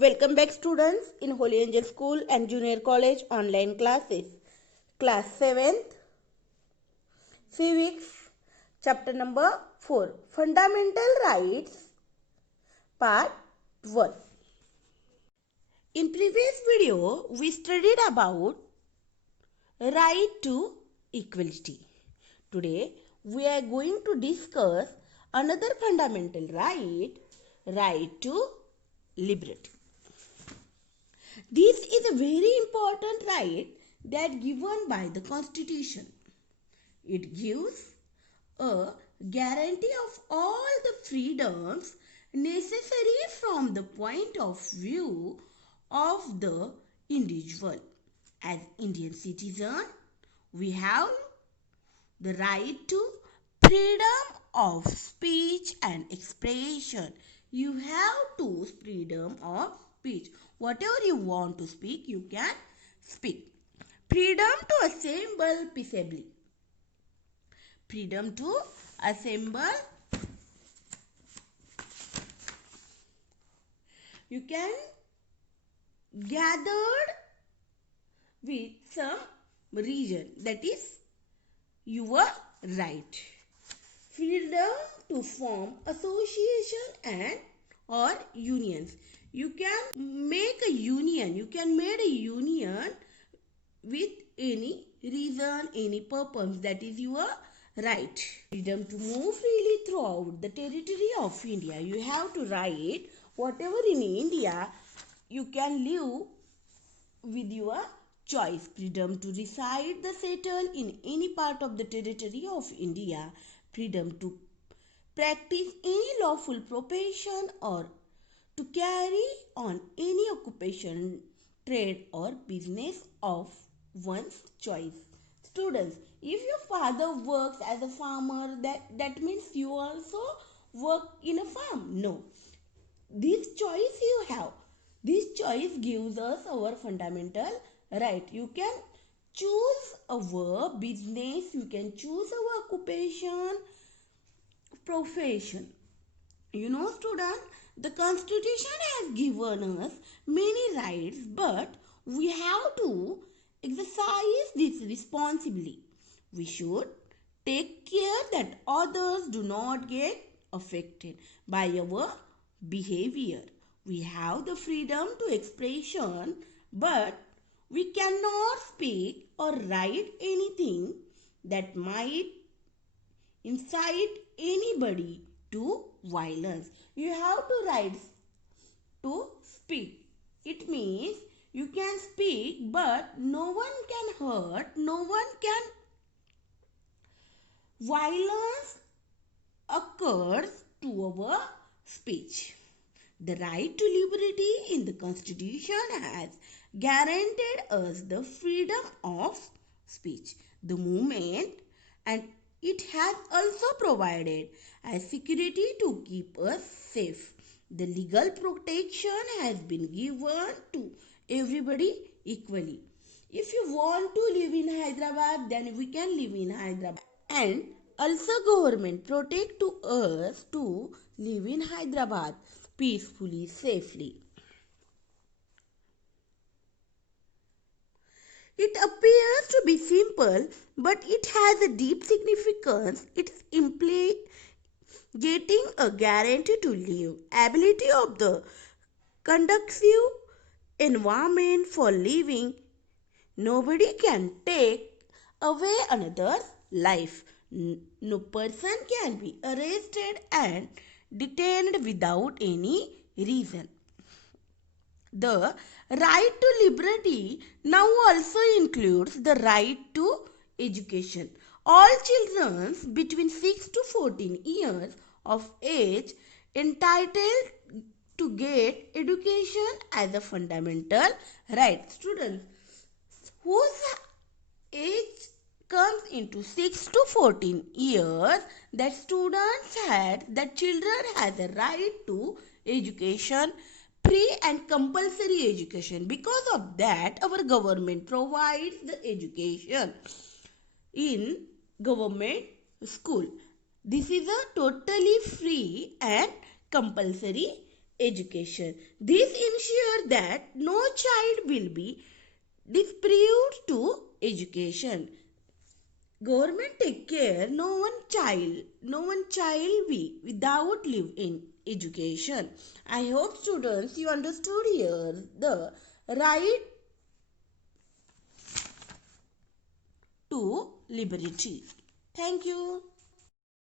Welcome back students in Holy Angel School and Junior College online classes. Class 7th, Civics, chapter number 4, Fundamental Rights, part 1. In previous video, we studied about right to equality. Today, we are going to discuss another fundamental right, right to liberty. This is a very important right that given by the Constitution. It gives a guarantee of all the freedoms necessary from the point of view of the individual. As Indian citizen, we have the right to freedom of speech and expression. You have to freedom of speech. Whatever you want to speak, you can speak. Freedom to assemble peaceably. Freedom to assemble. You can gathered with some reason. That is your right. Freedom to form association and or unions. You can make a union. You can make a union with any reason, any purpose. That is your right. Freedom to move freely throughout the territory of India. You have to write whatever in India you can live with your choice. Freedom to reside the settle in any part of the territory of India. Freedom to practice any lawful profession or to carry on any occupation, trade or business of one's choice. Students, if your father works as a farmer, that means you also work in a farm. No. This choice you have. This choice gives us our fundamental right. You can choose our business, you can choose our occupation, profession. Student, the Constitution has given us many rights, but we have to exercise this responsibly. We should take care that others do not get affected by our behavior. We have the freedom to expression, but we cannot speak or write anything that might incite anybody to violence. You have to write to speak. It means you can speak, but no one can hurt, no one can violence occurs to our speech. The right to liberty in the Constitution has guaranteed us the freedom of speech, the movement, and it has also provided as security to keep us safe. The legal protection has been given to everybody equally. If you want to live in Hyderabad, then we can live in Hyderabad. And also government protect to us to live in Hyderabad peacefully, safely. It appears to be simple, but it has a deep significance. It's getting a guarantee to live, ability of the conducive environment for living. Nobody can take away another's life. No person can be arrested and detained without any reason. The right to liberty now also includes the right to education. All children between 6 to 14 years of age entitled to get education as a fundamental right. Students whose age comes into 6 to 14 years, that children has a right to education, free and compulsory education. Because of that, our government provides the education in government school. This is a totally free and compulsory education. This ensures that no child will be deprived to education. Government take care no one child we without live in education. I hope students you understood here the right to liberty. Thank you.